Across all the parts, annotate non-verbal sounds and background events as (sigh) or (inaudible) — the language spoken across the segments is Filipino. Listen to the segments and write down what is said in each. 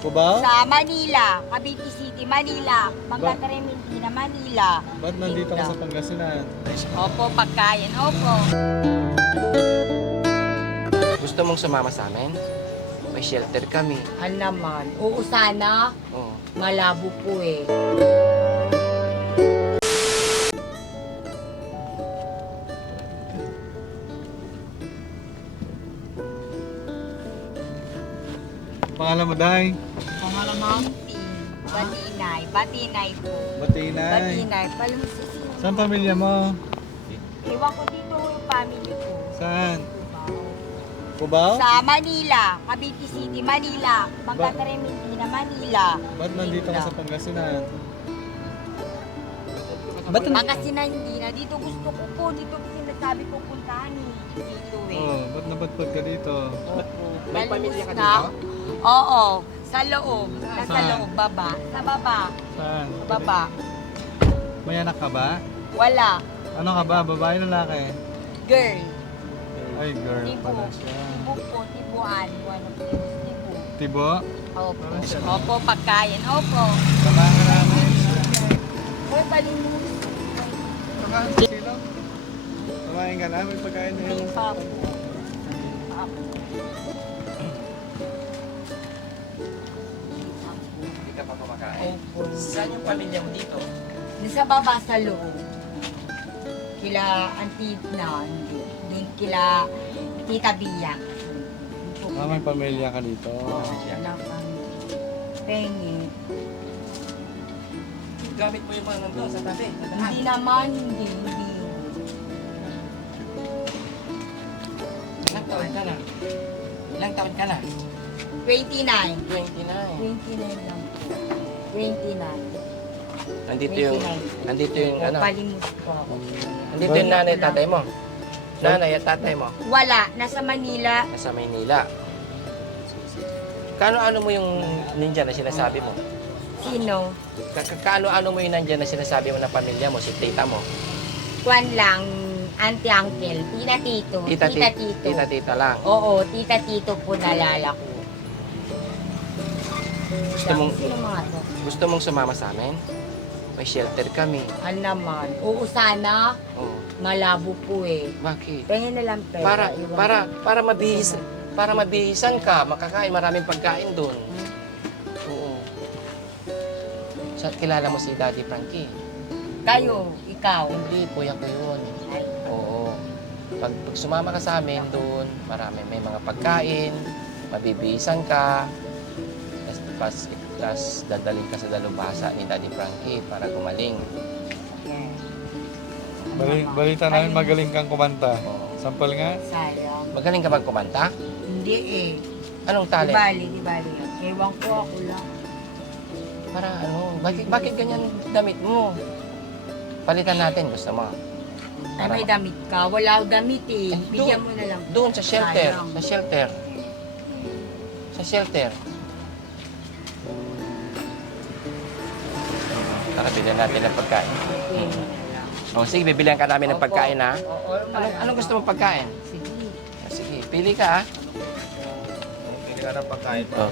Cubao? Sa Manila, Cavite City, Manila, Magkatremendina, Manila. Ba't nandito ka sa Pangasinan? Opo, pagkain. Opo. Gusto mong sumama sa amin? May shelter kami. Ano naman? Oo, sana. Oo. Malabo po eh. Pangalan mo, Day? Pangalan mo? Batinay. Batinay po. Batinay. Batinay. Palusis. Saan pamilya mo? Iwan ko dito yung family ko. Saan? Cubao? Sa Manila, Cavite City, Manila, Magkatremendina, Manila. Ba't nandito ka sa Pangasinan? Ba't Pangasinan hindi na. Dito gusto ko po. Dito ko sinasabi ko puntahan eh. Dito eh. Oh, ba't napadpad ka dito? May pamilya ka dito? Oo. Sa loob. Nasa Saan? loob. Baba. Sa baba. Saan? Baba. May anak ka ba? Wala. Ano ka ba? Babae, lalaki? Girl. Ay, girl Tibo. pala siya. Tibo po. Tibuan. Ano po? Tibo. Tibo? Opo. Siya. Opo. Pagkain. Opo. Samahan ka namin. Uy, palimus. Sino? Samahin ka namin pagkain na yun. pa po. Kumakain. Opo. Saan yung pamilya mo dito? Nasa baba sa loob. Kila Auntie na, hindi. Doon kila Tita Bia. Ah, may pamilya ka dito. Wala kang pengi. Gamit mo yung mga nandun sa tabi. sa. Hindi naman, hindi, hindi. Ilang taon ka na? Ilang taon ka na? 29. 29. 29 lang. 29. Nandito yung, 29. nandito yung ano, Palimut po ako. nandito yung nanay at tatay mo. Nanay at tatay mo. Wala, nasa Manila. Nasa Maynila. Kaano-ano mo yung ninja na sinasabi mo? Sino? Ka- ka- Kaano-ano mo yung nandiyan na sinasabi mo na pamilya mo, si tita mo? Kwan lang, auntie uncle, tita tito, tita, Tita, ti- tito. Tita, tita lang. Oo, tita tito po nalala ko. Gusto mong, Sino mga to? gusto mong sumama sa amin? May shelter kami. Ano naman? Oo, sana. Oh, Malabo po eh. bakit? Pengen na lang pera. Para, iwan para, ko. para mabihis, para mabihisan ka, makakain, maraming pagkain doon. Oo. Sa, kilala mo si Daddy Frankie? Kayo, ikaw. Hindi, kuya ko yun. Ay, Oo. Pag, pag sumama ka sa amin doon, marami, may mga pagkain, mabibihisan ka, tapos, tapos dadalhin ka sa dalubhasa ni Daddy Frankie para gumaling. Bali, balita namin magaling kang kumanta. Sampal nga. Sayang. Magaling ka bang kumanta? Hindi eh. Anong Di talent? bali, di bali. Ewan ko ako lang. Para ano, bakit, bakit ganyan damit mo? Palitan natin, gusto mo. Ay, may damit ka. Wala akong damit eh. Eh, Bigyan mo na lang. Doon sa shelter, Sayang. sa shelter. Sa shelter. Nakabili natin ng pagkain. Lang. O sige, bibilihan ka namin ng Opo. pagkain ha. Oo, Anong, anong gusto mong pagkain? Sige. Sige, pili ka ha. Pili ka ng pagkain. Oh.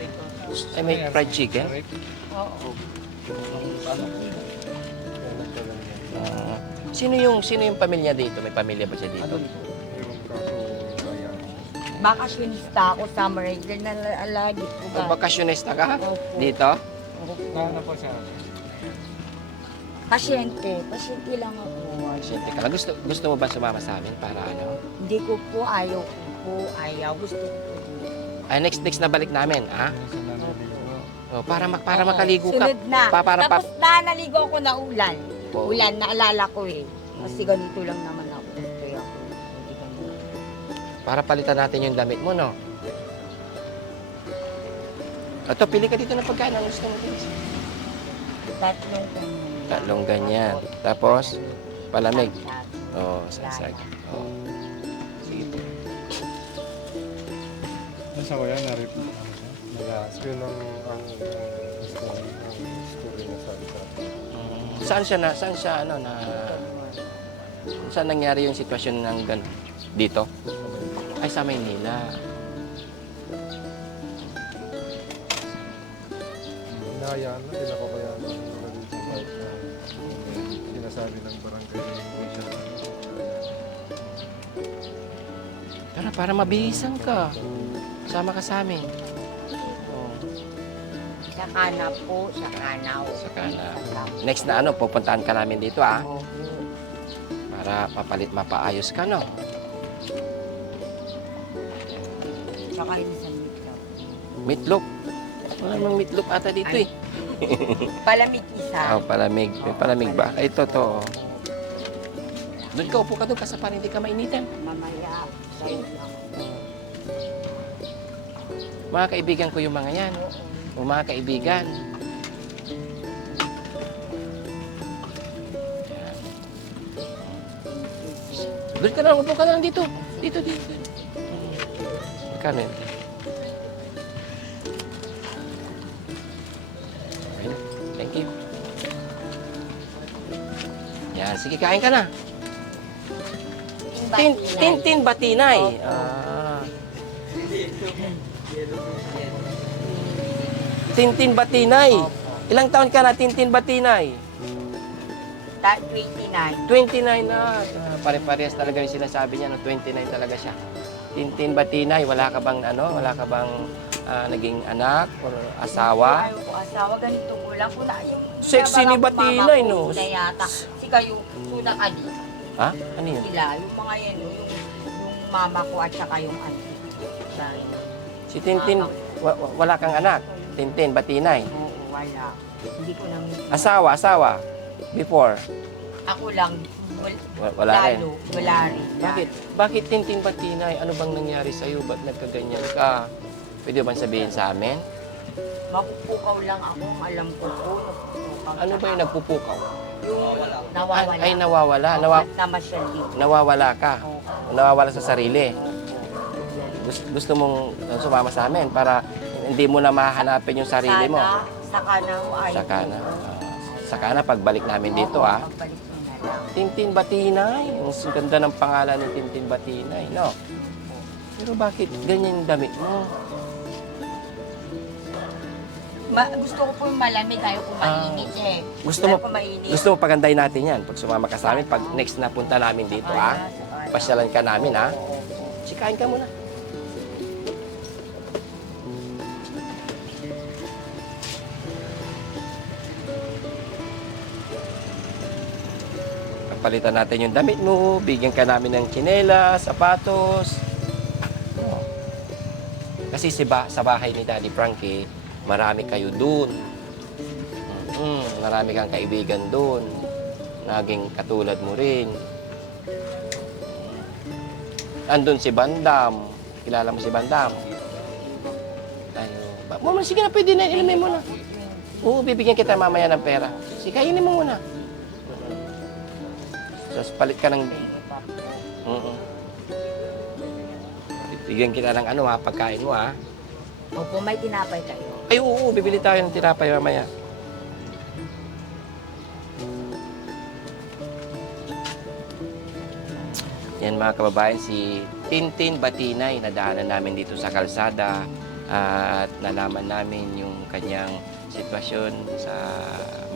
Ay, may fried chicken. Oo. Ah, sino yung sino yung pamilya dito? May pamilya ba siya dito? Bakasyonista ako, summer ranger na lagi po ba? bakasyonista ka? Opo. Dito? Ano po siya? Pasyente. Pasyente lang ako. Siyempre ka lang. Gusto, gusto mo ba sumama sa amin para ano? Hindi ko po ayaw ko po. Ayaw. Gusto ko po. Ay, next next na balik namin, ha? Ano sa naliligo? O, para ma- para makaligo ka. Sunod na. Pa- para pa- Tapos na naligo ako na ulan. Oo. Ulan, naalala ko eh. Kasi ganito lang naman Para palitan natin yung damit mo, no? Ito, pili ka dito ng pagkain. Ano gusto mo dito? Tatlong ganyan. Tatlong ganyan. Tapos, palamig. Oo, oh, sagsag. Oo. Sige po. Ano siya kuya? Narip ano siya? Nag- Yun ang, ang, ang story, ang story na sabi sa Mm, Saan siya na, saan siya, ano, na, saan nangyari yung sitwasyon ng gano'n? Dito? Ay, sa Maynila. hinayaan na, pinapabayaan na nila dito kahit na sinasabi ng barangay na hindi siya Tara, para mabihisan ka. Sama ka sa amin. Oh, Sa kana po, sa kanaw. Sa kana. Next na ano, pupuntahan ka namin dito ah. Opo. Para papalit mapaayos ka, no? Meatloaf. Wala namang meatloaf ata dito Ay. eh. Palamig isa. Oh, palamig. May palamig ba? Ay, ito, to. oh. Doon ka, upo ka doon kasi para hindi ka mainitan. Mamaya. Mga kaibigan ko yung mga yan. O mga kaibigan. Doon ka lang, upo ka lang dito. Dito, dito. Magkano yun? Sige, kain ka na. Tin, tin, tin, batinay. Ah. Tintin Batinay. Ilang taon ka na, Tintin Batinay? Ta- 29. 29 na. Ah, Pare-parehas talaga yung sinasabi niya, no? 29 talaga siya. Tintin Batinay, wala ka bang, ano, wala ka bang ah, naging anak or asawa? Ayaw ko asawa, ganito ko lang. Kung na, yung Sexy ni Batinay, no? yata. Si kayo, una ka di. Ha? Ano yun? Sila, yung mga yan, yung, yung mama ko at saka yung. Dahil, Si Tintin, wa- wa- wala kang anak. Tintin Batinay. Oo, wala. Hindi ko nang, Asawa, asawa. Before. ako lang, wal, Wa- Wala rin. lalo, wala rin. Bakit? Bakit Tintin Batinay? Ano bang nangyari sa'yo? Ba't nagkaganyan ka? Pwede bang sabihin sa amin? Mapupukaw lang ako, alam ko po. Ano ba yung nagpupukaw? Yung nawawala. Ay, nawawala. Nawa, at namasyali. nawawala ka. Nawawala sa sarili. Gusto, gusto mong uh, sumama sa amin para hindi mo na mahanapin yung sarili mo. Sana, saka na ay. Saka na. ah, saka na pagbalik namin dito ah. Pagbalik mo na lang. Tintin Batinay. Ang ganda ng pangalan ni Tintin Batinay, no? Pero bakit ganyan yung damit mo? Ma- gusto ko po yung malamig, ayaw ko Ah. mainit eh. Gusto Ayaw mo ko mainit. gusto mo pagandahin natin yan pag sumama ka sa amin. Pag next na punta namin dito ah. Pasyalan ka namin ah. Sikain ka muna. Palitan natin yung damit mo, bigyan ka namin ng tsinelas, sapatos. Oh. Kasi si ba, sa bahay ni Daddy Frankie, marami kayo dun. Mm, marami kang kaibigan dun. Naging katulad mo rin. Andun si Bandam. Kilala mo si Bandam? Ayo. Mama, sige na, pwede na. Inumin mo na. Oo, bibigyan kita mamaya ng pera. Sige, kainin mo muna. Tapos palit ka ng... Oo. Bibigyan kita ng ano ha, pagkain mo ha. Opo, may tinapay kayo. Ay, oo, bibili tayo ng tinapay mamaya. Yan mga kababayan, si Tintin Batinay, nadaanan namin dito sa kalsada at nalaman namin yung kanyang sitwasyon sa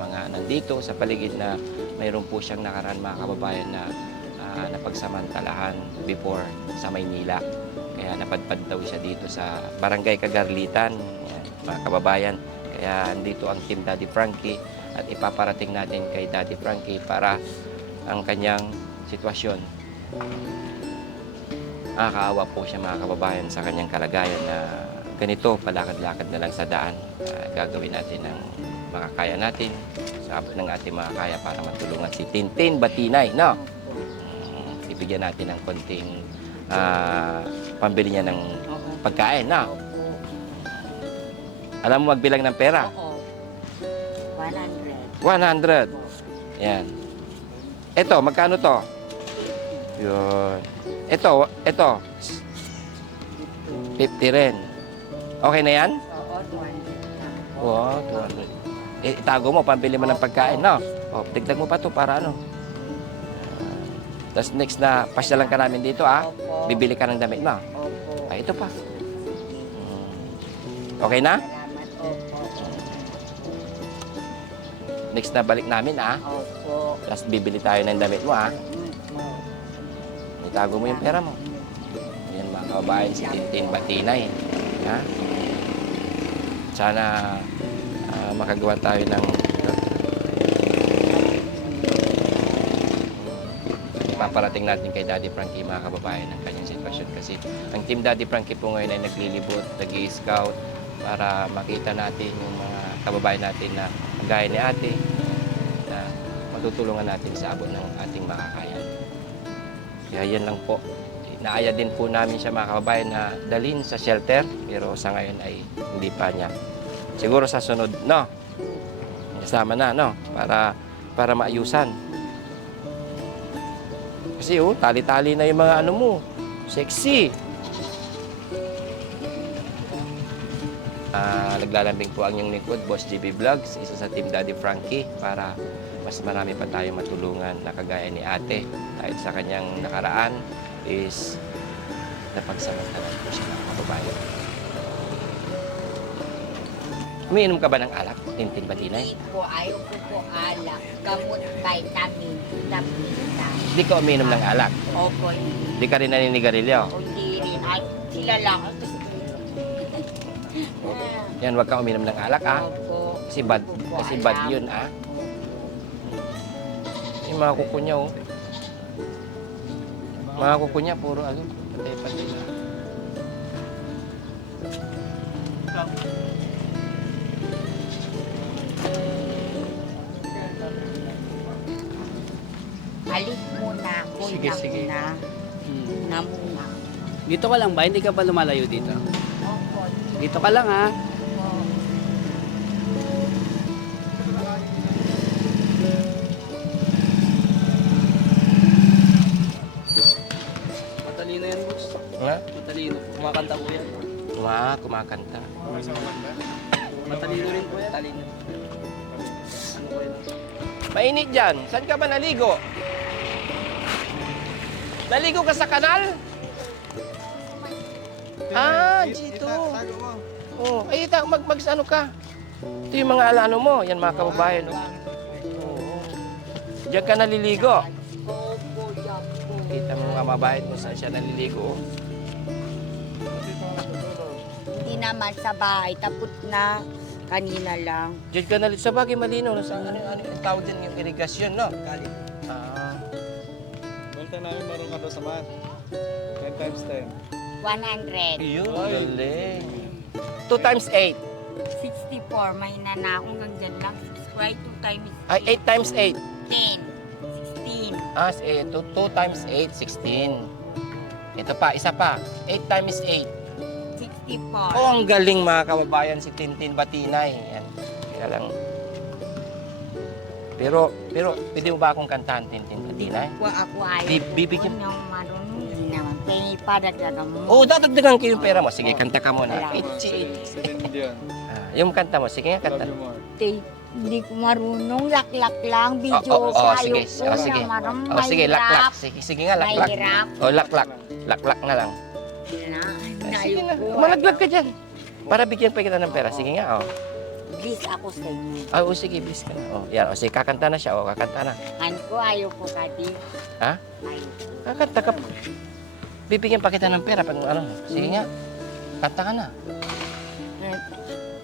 mga nandito sa paligid na mayroon po siyang nakaraan mga kababayan na ah, napagsamantalahan before sa Maynila. Kaya napadpad daw siya dito sa Barangay Kagarlitan, yan, mga kababayan. Kaya andito ang Team Daddy Frankie at ipaparating natin kay Daddy Frankie para ang kanyang sitwasyon. Nakakaawa po siya mga kababayan sa kanyang kalagayan na ganito, palakad-lakad na lang sa daan. Ah, gagawin natin ang makakaya natin sa abot ng ating makakaya para matulungan si Tintin Batinay, no? Mm, Ibigyan natin ng konting ah, pambili niya ng pagkain, no? Alam mo magbilang ng pera? Oo. 100. 100. Yan. Ito, magkano to? Yun. Ito, ito. 50 rin. Okay na yan? Oo, 200 lang. Wow, 200. Eh, itago mo, pambili mo ng pagkain, no? O, dagdag mo pa to para ano? Tapos next na pasyalan ka namin dito, ah. Bibili ka ng damit mo. Opo. Ah, ito pa. Okay na? Opo. next na balik namin ah. Opo. Tapos bibili tayo ng damit mo ah. Itago mo yung pera mo. Yan mga kababayan, si Tintin Batinay. Ha? Sana ah, makagawa tayo ng paparating natin kay Daddy Frankie mga kababayan ang kanyang sitwasyon kasi ang team Daddy Frankie po ngayon ay naglilibot, nag scout para makita natin yung mga kababayan natin na gaya ni ate na matutulungan natin sa abot ng ating makakaya. Kaya yan lang po. Naaya din po namin siya mga kababayan na dalhin sa shelter pero sa ngayon ay hindi pa niya. Siguro sa sunod, no? Kasama na, no? Para, para maayusan. Kasi oh, tali-tali na yung mga ano mo. Sexy. Naglalambing po ang inyong lingkod, Boss GB Vlogs, isa sa Team Daddy Frankie para mas marami pa tayo matulungan na kagaya ni ate dahil sa kanyang nakaraan is napagsamantalan po siya mga kababayan. Umiinom ka ba ng alak? Tintin batinay? Hindi po, ayaw ko po alak. Gamot, vitamin, tapita. Hindi ka umiinom ng alak. Opo, hindi. Hindi ka rin naninigarilyo. Hindi rin. Ay, sila lang. Yan, wag kang uminom ng alak ah. Kasi bad, kasi bad yun ah. Yung mga kuko niya oh. Mga kuko niya, puro ano, patay-patay na. Alis muna. Ako Sige, na sige. muna. Hmm. Na muna. Dito ka lang ba? Hindi ka pa lumalayo dito? Dito ka lang ha. Matalino yan, boss. Ha? Matalino. Kumakanta po yan. Wow, kumakanta. Matalino rin po yan. Talino. Ano po yan? Mainit dyan. Saan ka ba naligo? Naligo ka sa kanal? Ah, dito. Oh, ay, ita, mag, mag, ano ka? Ito yung mga alano mo. Yan mga kababayan. Oh. Diyan ka naliligo. Kita mo mga kababayan kung saan siya naliligo. oh. Hindi naman sa bahay. Tapos na. Kanina lang. Diyan ka naliligo. Sa bagay malinaw. no? Sa, ano, ano yung tawag din yung irrigasyon, no? Ah, Balita namin marunong ka sa math. 10 times 10. 100. yun. Galing. 2 times 8. 64. May nanakong hanggang dyan lang. 6 2 times Ay, 8 times 8. 10. 16. Ah, 2, 2 times 8, 16. Ito pa, isa pa. 8 times 8. 64. Oh, ang galing mga kababayan si Tintin Batinay. Yan. Kaya lang. Pero, pero, pwede mo ba akong kantahan, Tintin Batinay? Ako, ako ayaw. Bi- bibigyan- ko ng marunong. Hindi naman. Pengi pa dagdagan mo. Oo, oh, dadagdagan ko yung pera mo. Sige, kanta ka muna. Wala. Lindian. Ah, yung kanta mo, sige nga, kanta. Te- Hindi ko marunong. Laklak lang. Video Oh, oh, oh, sige. ko Oh, sige. na marunong. Oh, sige, laklak. Sige, sige nga, laklak. Mahirap. Oh, laklak. Laklak na lang. Na, Ah, sige na, ayoko. malaglag ka dyan. Para bigyan pa kita ng pera. Sige nga, oh. Please ako sa inyo. Ah, oh, sige, please ka na. Oh, yan, oh, sige, kakanta na siya. Oh, kakanta na. Kan ko ayaw ko kadi. Ha? Ayaw. Kakanta ka. Bibigyan pa kita ng pera pag ano. Sige nga. Kanta ka na.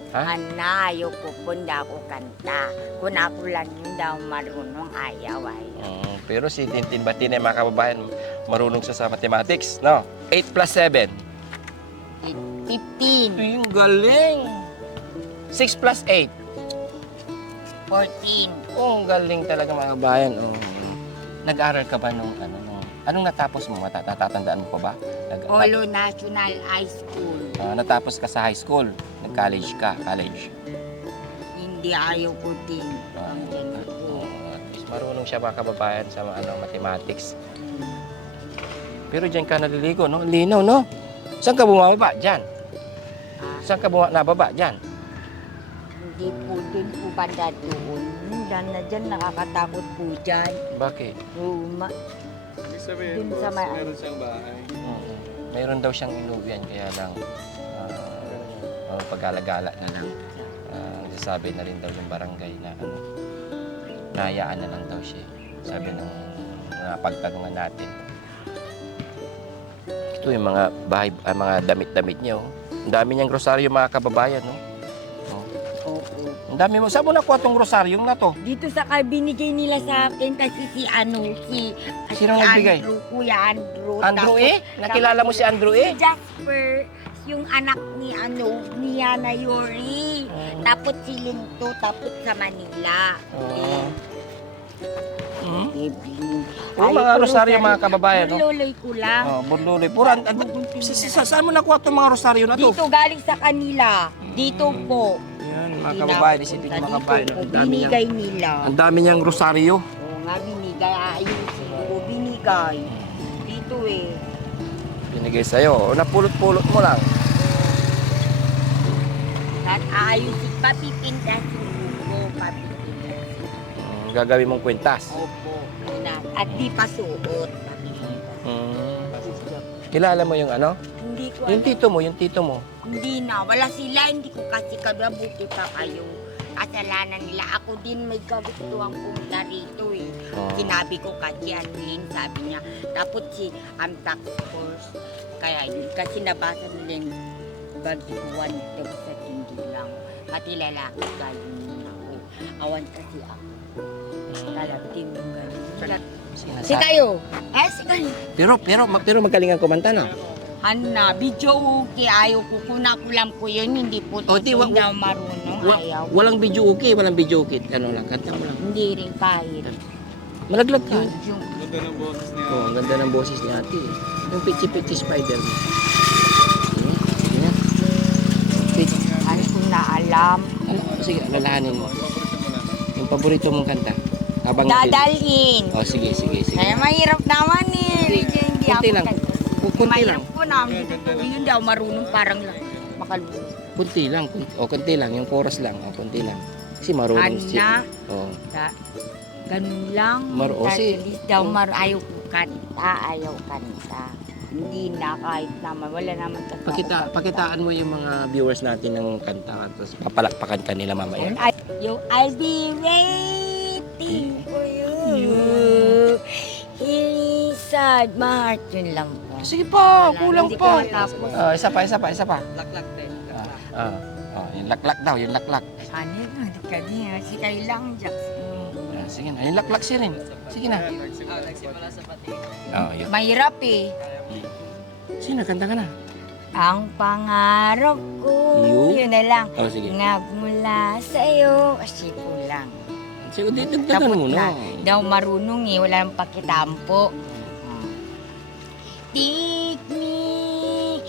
Ha? Ana, ayaw ko po, hindi ako kanta. Kung ako lang yun daw marunong, ayaw, ayaw. Mm, pero si Tintin Batin ay mga kababayan, marunong siya sa mathematics, no? 8 plus 7. 15, Yung galing. 6 plus 8. 14, Oh, ang galing talaga mga kababayan. Oh. Nag-aral ka ba nung ano? Anong natapos mo? Mata- Natatandaan mo pa ba? Nag, Olo National High School. Ah, natapos ka sa high school. Nag-college ka. College. Hindi ayaw ko din. Ah, Ang ganun ko. Oo, at least marunong siya mga kababayan sa ano, mathematics. Pero diyan ka naliligo, no? Linaw, no? Saan ka bumababa? Diyan. Ah, Saan ka bumaba? Nababa? Diyan. hindi po dun po banda doon. Diyan na dyan, nakakatakot po dyan. Bakit? Ruma. Sabihin, Dun boss, sa may- meron siyang bahay. Oo. Mayroon daw siyang inuwian, kaya lang uh, pag-alagala na lang. Ah, nagsasabi na rin daw yung barangay na ano, nahayaan na lang daw siya. Sabi ng mga pagtanungan natin. Ito yung mga bahay, ah, mga damit-damit niya. Oh. Ang dami niyang rosaryo mga kababayan. No? Dami mo. Saan mo nakuha tong rosaryong na to? Dito sa kay binigay nila sa akin kasi si ano, si, Sino si nagbigay? Andrew, Kuya Andrew. Andrew Tapos, eh? Nakilala mo si Andrew eh? Si Jasper, yung anak ni ano, ni Yana Yori. Tapos si Linto, tapos sa Manila. Oo. Hmm? Evelyn. Oo, mga rosaryo mga kababayan. No? Luloy ko lang. Oh, burluloy. Pura, an- an- sa, sa, saan mo nakuha itong mga rosaryo na to? Dito galing sa kanila. Dito po. Mga kababayan. Isipin nyo mga kababayan. Ang dami niyang, Binigay nila. ang dami niyang rosaryo. Oo nga, binigay. Ayusin ko. Binigay. Dito eh. Binigay sa'yo. O, napulot-pulot mo lang. At ayusin, papipintasin ko. Papipintasin. Mm, gagawin mong kwentas. Opo. Na- At di pa suot. Papipintasin. Mm. Kilala mo yung ano? Hindi ko Yung alam. tito mo, yung tito mo. Hindi na. Wala sila. Hindi ko kasi kababuti pa kayo. Kasalanan nila. Ako din may kagustuhan pumunta rito eh. Oh. Sinabi ko kasi yun, sabi niya. Tapos si ang tax force. Kaya yun, kasi nabasa nila yung baguan daw sa hindi lang. Pati lalaki kayo yun ako. Awan kasi ako. Talating yung gano'n. Si kayo. Eh, si kayo. Pero, pero, ma- pero magaling ang kumanta, no? Hanna, video okay. Ayaw ko. Kuna ko lang po yun. Hindi po O, di, wa- hindi ako marunong. Wa- Ayaw. walang video okay, walang video okay. Ano lang, kanta mo lang. Hindi rin kahit. Malaglag ka. Yung, Ganda ng boses niya. Oh, ang ganda ng boses ni ate. Yung pichi-pichi spider mo. Sige, na. Pitch. ano ko na alam. Ano? Sige, alalahanin mo. Paborito mo lang. Yung paborito mong kanta. Habang Dadalhin. Oh, sige, sige, sige. Kaya mahirap naman eh. Medyo hindi Kunti ako lang. Kunti lang. Mahirap po namin. Yun daw marunong parang lang makalusot. Kunti lang. Kunti, o, kunti lang. Yung chorus lang. O, kunti lang. Kasi marunong siya. Hanna, Oh. da, ganun lang. Mar- o, si- Dadalis daw mar ayaw ko kanta, ayaw kanta. Hindi na kahit naman, wala naman totoo. Pakita, pakitaan mo yung mga viewers natin ng kanta. Tapos papalakpakan ka nila mamaya. I, yung I'll be waiting for you. Here inside my heart. Yun lang po. Sige pa, kulang pa. Ah, isa pa, isa pa, isa pa. Laklak din. Ah, ah, ah, yung laklak daw, yung laklak. Ano yun? Hindi ka niya. Si kailang Jax. Ah, sige na, yung laklak siya rin. Sige na. Ah, nagsimula sa pati. Oh, yun. Mahirap eh. Sige na, kanta ka na. Ang pangarap ko, Yun. yun na lang. Oh, sige. Nagmula sa'yo, kasi ko lang. Sige, dagdagan mo na. Daw marunong eh, wala nang pakitampo. Take me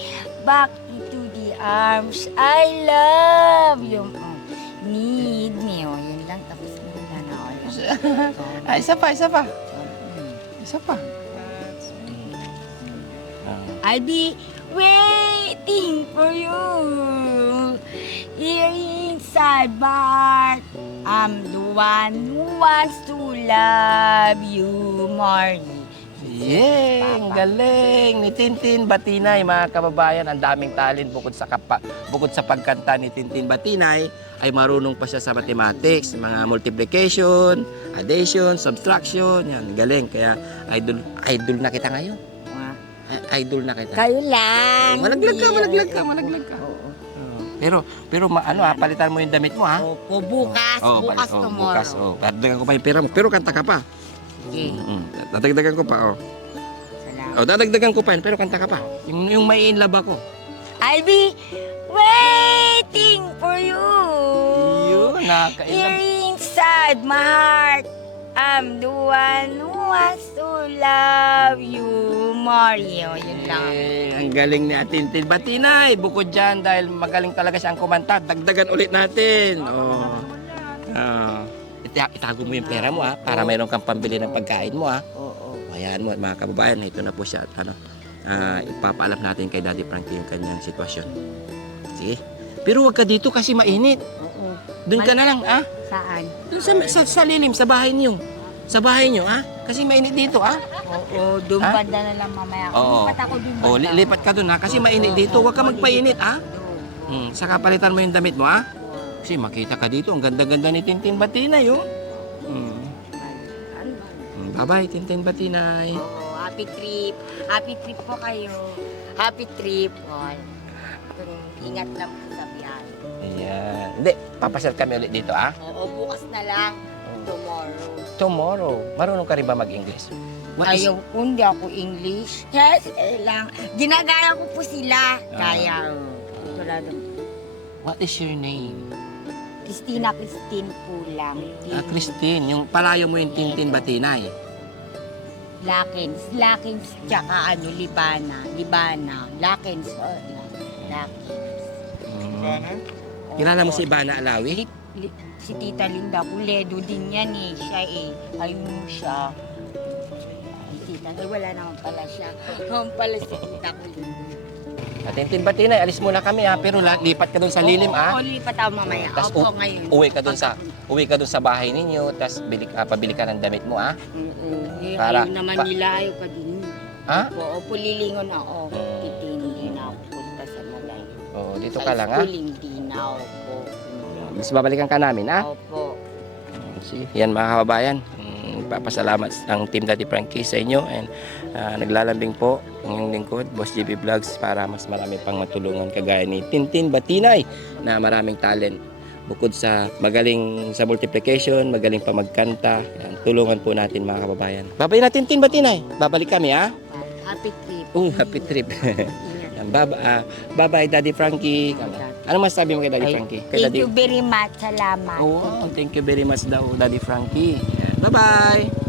back into the arms I love you. Oh, Need me. Oh, yun lang. Tapos wala na wala. (laughs) Ah, isa pa, isa pa. Isa pa. I'll be waiting for you here inside heart. I'm the one who wants to love you more. Yeah, ang galing ni Tintin Batinay, mga kababayan. Ang daming talent bukod sa kapa, bukod sa pagkanta ni Tintin Batinay, ay marunong pa siya sa mathematics, mga multiplication, addition, subtraction. Yan, galing. Kaya idol idol na kita ngayon. Idol na kita. Kayo lang. Oh, malaglag ka, malaglag ka, malaglag ka. Oo. Pero pero ma, ano ha, palitan mo yung damit mo ha. Opo, bukas. Oh, bukas palit- oh, tomorrow. Bukas, oh. Dagdagan ko pa yung pera mo. Pero kanta ka pa. Okay. Mm, Dadagdagan ko pa, oh. Salamat. Oh, dadagdagan ko pa yun, pero kanta ka pa. Yung, yung may in love ako. I'll be waiting for you. Yun, nakaka-in Here inside my heart, I'm the one who wants to love you more. Yun, yun lang. Eh, ang galing ni Atintin Batinay. Bukod dyan, dahil magaling talaga siyang kumanta, dagdagan ulit natin. Oh. Ah. Ita- itago mo yung pera mo ha, para mayroon kang pambili ng pagkain mo ha. Oo. Hayaan mo, mga kababayan, ito na po siya. At ano, ah, ipapaalam natin kay Daddy Frankie yung kanyang sitwasyon. Sige. Pero wag ka dito kasi mainit. Oo. Doon ka na lang, ah. Saan? Doon sa, sa, sa lilim, sa bahay niyo. Sa bahay niyo, ah. Kasi mainit dito, ah. Oo, doon Ha? banda na lang mamaya. Oo. Lipat ako doon O, li- lipat ka doon, ha. Kasi mainit dito. Huwag ka magpainit, ah. Hmm, saka palitan mo yung damit mo, ah. Kasi makita ka dito, ang ganda-ganda ni Tintin Batinay, oh. Hmm. Bye-bye, Tintin Batinay. Oo, happy trip. Happy trip po kayo. Happy trip. all. Ingat lang po sa biyahe. Ayan. Hindi, papasyal kami ulit dito, ah. Oo, bukas na lang. Tomorrow. Tomorrow. Marunong ka rin ba mag-English? What is- Ayaw po, hindi ako English. Yes, eh lang. Ginagaya ko po sila. Kaya, oh. Wala lang. What is your name? Christina Christine po lang. Ah, Christine. Yung palayo mo yung Tintin Batinay. Lakins. Lakins, tsaka ano, Libana. Libana. Lakins. Oh, Lakins. Sana? Kilala mo si Ivana Alawi? Li- li- si Tita Linda Kuledo din yan eh. Siya eh. Ayun mo siya. Ay, Tita, ay, wala naman pala siya. Naman pala si Tita Kuledo. At Tintin Batinay, alis muna kami, ah. Pero la- lipat ka doon sa lilim, Oo, ah. Oo, lipat ako mamaya. Tas Opo, u- ngayon. Uwi ka doon sa uwi ka doon sa bahay ninyo, tapos bili, ah, pabili ka ng damit mo, ah. Oo. Eh, Para- ayaw naman pa- nila, ayaw pa din. Ha? Opo, opo, lilingon ako. Titindi na ako punta sa malayo. Oh, dito Sa ka lang, ah. school, hindi na ako. Mas babalikan ka namin, ah. Opo. See, yan mga kababayan. Mm, Papasalamat ang Team Daddy Frankie sa inyo and ah, naglalambing po ang inyong lingkod, Boss JB Vlogs para mas marami pang matulungan kagaya ni Tintin Batinay na maraming talent. Bukod sa magaling sa multiplication, magaling pa magkanta, yan, tulungan po natin mga kababayan. Babay na Tintin Batinay. Babalik kami ha. Happy trip. Oh, happy trip. (laughs) Ingat. Yan, bab ah, bye-bye Daddy Frankie. Ano masasabi mo kay Daddy Frankie? Kay Thank you very much. Salamat. Oh, thank you very much daw, Daddy Frankie. Bye-bye!